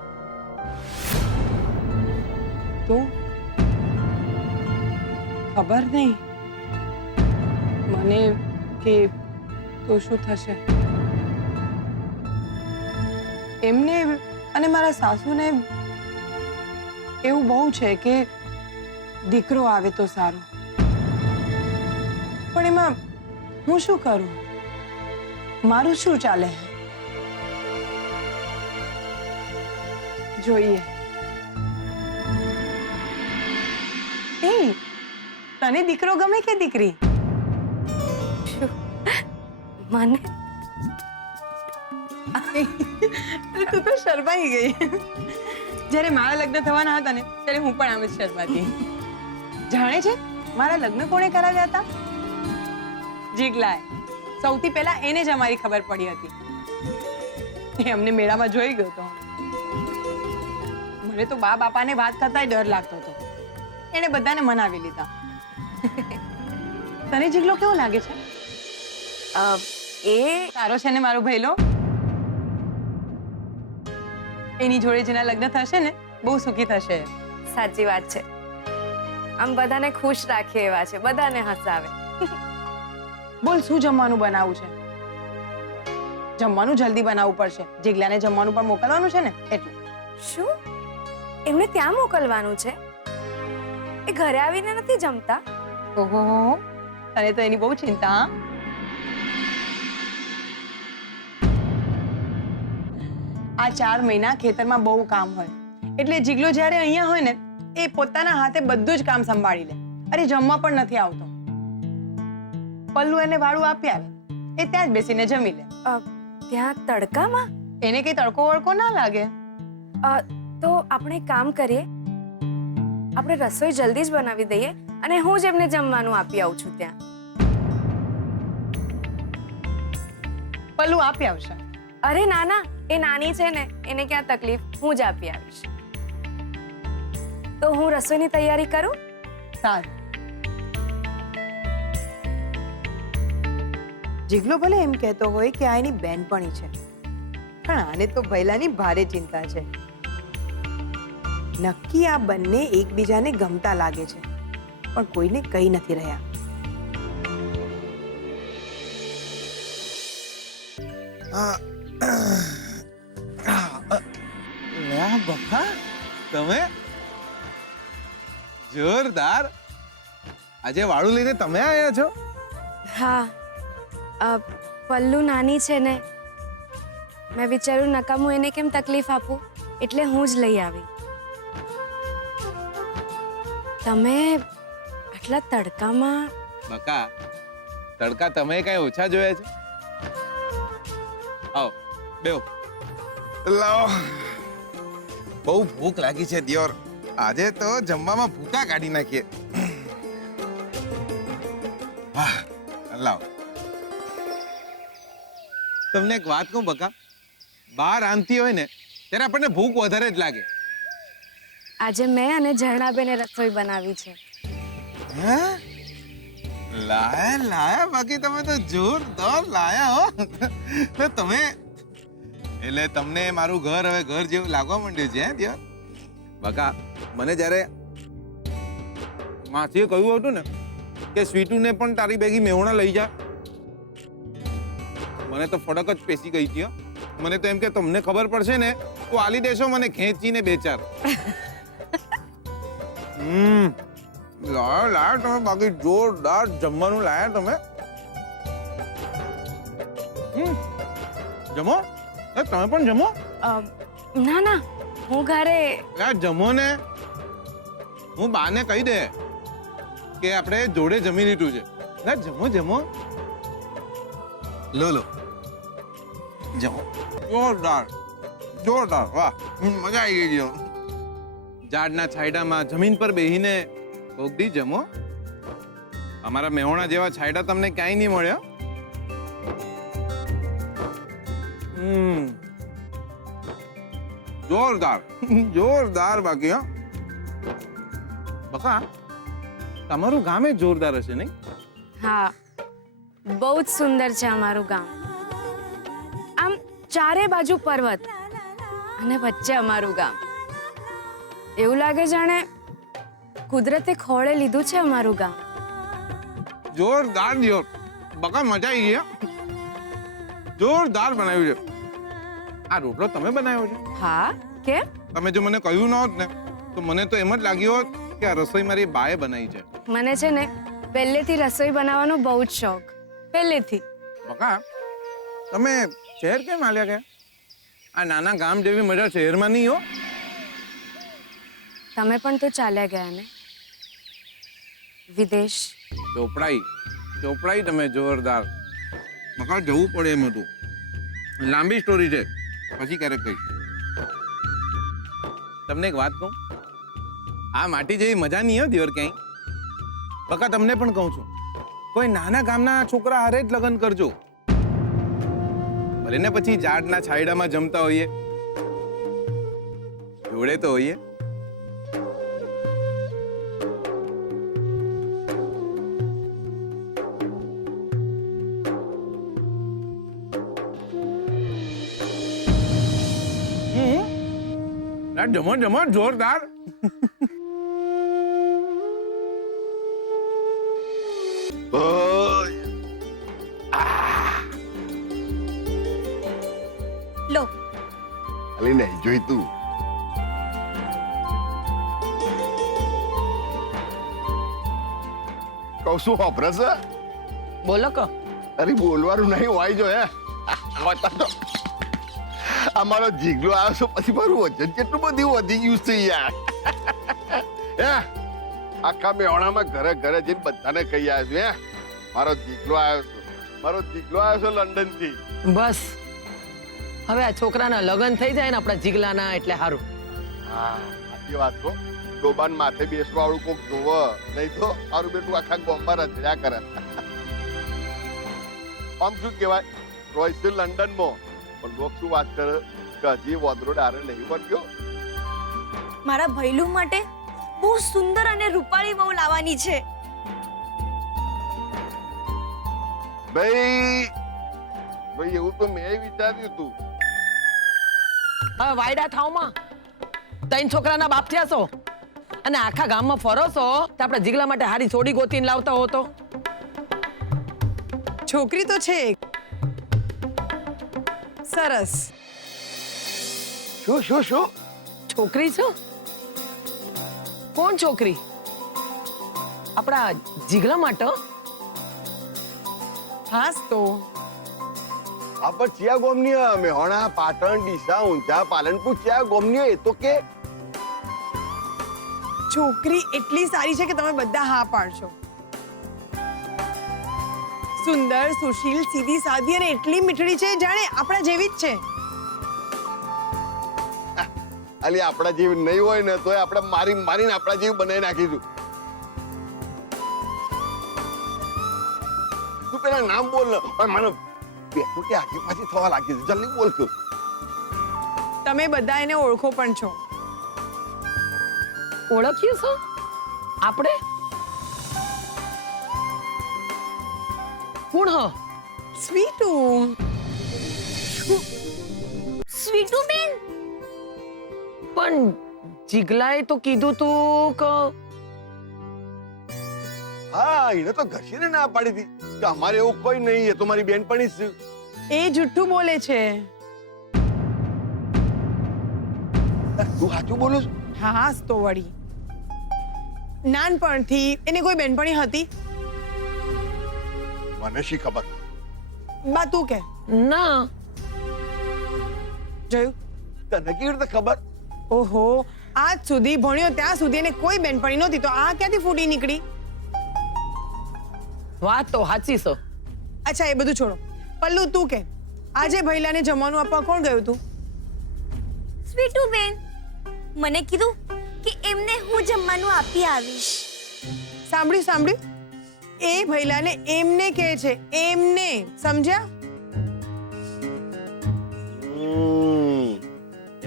તો ખબર નહીં મને કે તો શું થશે. એમને અને મારા સાસુને એવું બહુ છે કે દીકરો આવે તો સારું. પણ એમાં હું શું કરું? મારું શું ચાલે? જોઈએ. એ તને દીકરો ગમે કે દીકરી? મને તું તો શરમાઈ ગઈ. જ્યારે મારા લગ્ન થવાના હતા ને ત્યારે હું પણ આમ જ શરમાતી. જાણે છે મારા લગ્ન કોણે કરાવ્યા હતા? જીગલાએ. સૌથી પહેલા એને જ અમારી ખબર પડી હતી. એ અમને મેળામાં જોઈ ગયો હતો. મને તો બા બાપાને વાત કરતાય ડર લાગતો હતો. એને બધાને મનાવી લીધા. તને જીગલો કેવો લાગે છે? એ સારો છે ને મારો ભઈલો? એની જોડે જેના લગ્ન થશે ને બહુ સુખી થશે. સાચી વાત છે. આમ બધાને ખુશ રાખે એવા છે, બધાને હસાવે. બોલ શું જમવાનું બનાવવું છે? જમવાનું જલ્દી બનાવવું પડશે. જીગલાને જમવાનું પણ મોકલવાનું છે ને એટલે. શું? એમને ત્યાં મોકલવાનું છે? એ ઘરે આવીને નથી જમતા? ઓહો, તને તો એની બહુ ચિંતા. હા, આ 4 મહિના ખેતરમાં બહુ કામ હોય એટલે જીગલો જ્યારે અહીંયા હોય ને એ પોતાના હાથે બધું જ કામ સંભાળી લે. અરે જમવા પણ નથી આવતો. પલ્લુ એને વાળું આપી આવે, એ ત્યાં જ બેસીને જમી લે. ત્યાં તડકામાં? એને કઈ તડકો વળકો ના લાગે. તો આપણે કામ કરીએ, આપણે રસોઈ જલ્દી જ બનાવી દઈએ અને હું જ એમને જમવાનું આપી આવું છું ત્યાં. પલ્લુ આપી આવશે. અરે ના ના, એ નાની છે ને, એને ક્યાં તકલીફ, હું જ આપી આવીશ. તો હું રસોઈની તૈયારી કરું. સારું. જીગલો ભલે એમ કહેતો હોય કે આ એની બેનપણી છે, પણ આને તો ભૈલાની ભારે ચિંતા છે. નક્કી આ બંને એકબીજાને ગમતા લાગે છે, પણ કોઈને કહી નથી રહ્યા. બકા તમે જોરદાર. આજે વાળું લઈને તમે આવ્યા છો? હા, પલ્લુ નાની છે ને, મેં વિચાર્યું નકામું એને કેમ તકલીફ આપું, એટલે હું જ લઈ આવી. તમે આટલા તડકામાં? બકા તડકા તમે કઈ ઓછા જોયા છે? આવો બેહો. લાવો. બહુ ભૂખ લાગી છે દિયોર. આજે તો જમવામાં ભૂકા કાઢી નાખીએ. વાહ, લાવો. તમને એક વાત કહું બકા, બહાર આનતી હોય ને ત્યારે આપણને ભૂખ વધારે જ લાગે. આજે મેં અને ઝરણાબેને રસોઈ બનાવી છે. હે? લાયા લાયા, બાકી તમે તો જોરદાર લાયા હો. તમે એટલે તમને મારું ઘર હવે ઘર જેવું લાગવા માંડ્યું છે. હે દિયોર? બકા મને જ્યારે માસીએ કહ્યું હતું ને કે સ્વીટુને પણ તારી ભેગી મેહોણા લઈ જા, મને તો ફડક જ પેસી ગઈ હતી. મને તો એમ કે તમને ખબર પડશે ને તો આલી દેશો મને ખેંચીને બે ચાર. લાયા લાયા તમે, બાકી જોરદાર જમવાનું લાયા તમે. જમો, તમે પણ જમો. ના ના, હું ઘરે. જમો ને, હું બાને કહી દે કે આપણે જોડે જમી લીધું છે. ના જમો જમો, લો લો જમો. જોરદાર જોરદાર, વાહ મજા આવી ગઈ. ઝાડના છાંયડામાં જમીન પર બેહીને ભોગદી જમો. અમારા મેહોણા જેવા છાંયડા તમને ક્યાંય નહીં મળ્યા. જોરદાર જોરદાર. બાકી હા બકા, તમારું ગામ એ જોરદાર હશે નહીં? હા, બહુ જ સુંદર છે અમારું ગામ. આમ ચારે બાજુ પર્વત અને વચ્ચે અમારું ગામ. એવું લાગે જાણે કુદરતે ખોળે લીધું છે અમારું ગામ. જોરદાર દિયોર, બકા મજા આવી ગઈ. જોરદાર બનાવ્યું છે. આ રોટલો તમે બનાવ્યો છે? હા, કેમ? તમે જો મને કહ્યું ન હોત ને તો મને તો એમ જ લાગ્યું હોત કે આ રસોઈ મારી બાએ બનાવી છે. મને છે ને પહેલેથી રસોઈ બનાવવાનો બહુ જ શોખ, પહેલેથી. બકા તમે શહેર કેમ હાલ્યા ગયા? આ નાના ગામ જેવી મજા શહેરમાં નહીં હો. તમે પણ તો ચાલ્યા ગયા ને વિદેશ. ચોપડાઈ તમે જોરદાર. બકા જવું પડે એમ હતું. લાંબી સ્ટોરી છે, પછી ક્યારેક કહીશ. તમને એક વાત કહું, આ માટી જેવી મજા નહીં હો દિયોર ક્યાંય. બકા તમને પણ કહું છું, કોઈ નાના ગામના છોકરા હારે જ લગ્ન કરજો. ભલે ને પછી ઝાડના છાંયડામાં જમતા હોઈએ, જોડે તો હોઈએ. જમો જમો, જોરદાર. લો અલી નહીં જોઈ તું. કહું શું વાપરે છે? બોલો કો. અરે બોલવાનું નહીં હોય જો. હે અમારો જીગલો આવ્યો છો પછી મારું વજન કેટલું બધું વધી ગયું છે યાર. હે આખા મેહોણામાં ઘરે ઘરે જઈને બધાને કહી આવ્યો છું. હે મારો જીગલો આવ્યો છે, મારો જીગલો આવ્યો છે લંડન થી. બસ હવે આ છોકરાના લગ્ન થઈ જાય ને આપણા જીગલાના, એટલે સારું. હા સાચી વાત કહો. ડોબાન માથે બેસવાળું કોક જોવે, નહીં તો મારું બેટું આખા ગામમાં રચડ્યા કરે. આમ શું કહેવાય, રોયસે લંડનમાં પણ લોક શું વાત કરે કે હજી વોદરો ડારે નહીં બન્યો. મારા ભૈલું માટે બહુ સુંદર અને રૂપાળી વહુ લાવવાની છે. ભાઈ ભાઈ એવું તો મેં વિચાર્યું હતું. હવે વાયડા થાવમાં 3 છોકરાના બાપ થયા છો અને આખા ગામમાં ફરો છો તો આપણે જીગલા માટે હારી છોડી ગોતીને લાવતા હો તો. છોકરી તો છે એક. સરસ. શું શું શું? છોકરી છો? કોણ છોકરી? આપણા જીગલા માટે? હાસ તો આપણ ચિયા ગોમની મેહોણા પાટણ ડીસા ઊંઝા પાલનપુર ચિયા ગોમની એ તો કે છોકરી એટલી સારી છે કે તમે બધા હા પાડશો. સુંદર, સુશીલ, સીધી સાદી અને એટલી મીઠડી છે જાણે આપણા જેવી જ છે. અલી આપણા જેવી નહીં હોય ને તોય આપણે મારી મારીને આપણા જેવી બનાવી નાખીશું. તું પેલા નામ બોલ ને. મને બેઠું કે આગે પાછી થવા લાગી છે. જલ્દી બોલ તું. તમે બધા એને ઓળખો પણ છો. ઓળખીએ છો આપણે? કોણ હ? સ્વીટુ. સ્વીટુ બેન, પણ જીગલાએ તો કીધું તું કે હા એને તો ઘસીને ના પાડી હતી કે અમારે એવું કોઈ નહીં, એ તો મારી બેનપણી જ છે. એ જુઠ્ઠું બોલે છે. તું સાચું બોલું છું? હાસ તો વળી. નાનપણથી એને કોઈ બેનપણી હતી? મને શી ખબર. બા તું કે. ના. જોયું? તને કેવી રીતે ખબર? ઓહો, આજ સુધી ભણ્યો ત્યાં સુધી એને કોઈ બેનપણી નહોતી તો આ ક્યાંથી ફૂટી નીકળી? વાત તો સાચી છે. અચ્છા એ બધું છોડો. પલ્લુ તું કે આજે ભૈલાને જમવાનું આપવા કોણ ગયું તું? સ્વીટુ બેન, મને કીધું કે એમને હું જમવાનું આપી આવીશ. સાંભળ્યું સાંભળ્યું? એ ભૈલાને એમને કહે છે, એમને. સમજ્યા?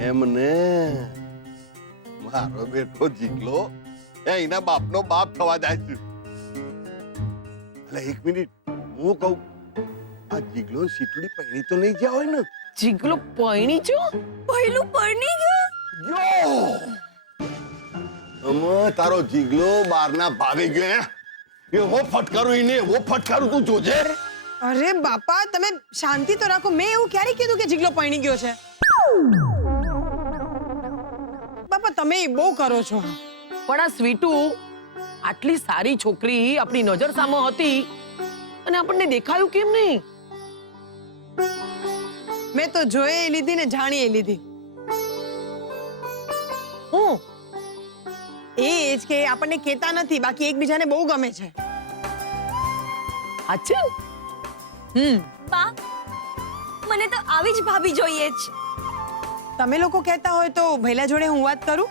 એમને મારો બેટો જીગલો એના બાપનો બાપ થવા જાય છે. એટલે એક મિનિટ હું કહું, આ જીગલો સીટડી પહેરી તો નહીં ગયા હોય ને? જીગલો પૈણી છો? પહેલું પરણી ગયો. તારો જીગલો બારના ભાવી ગયો. એવો ફટકારું એને, એવો ફટકારું તું જોજે. અરે બાપા તમે શાંતિ તો રાખો. મેં એવું ક્યારે કીધું કે જીગલો પૈણી ગયો છે? બાપા તમે બહુ કરો છો. પણ આ સ્વીટુ આટલી સારી છોકરી આપણી નજર સામે હતી અને આપણને દેખાયું કેમ નહીં? મેં તો જોઈ લીધી ને જાણી લીધી. હું એ જ કે આપણને કહેતા નથી, બાકી એકબીજાને બહુ ગમે છે. અચ્છા. બા, મને તો આવી જ ભાભી જોઈએ છે. તમે લોકો કહેતા હોય તો ભૈલા જોડે હું વાત કરું?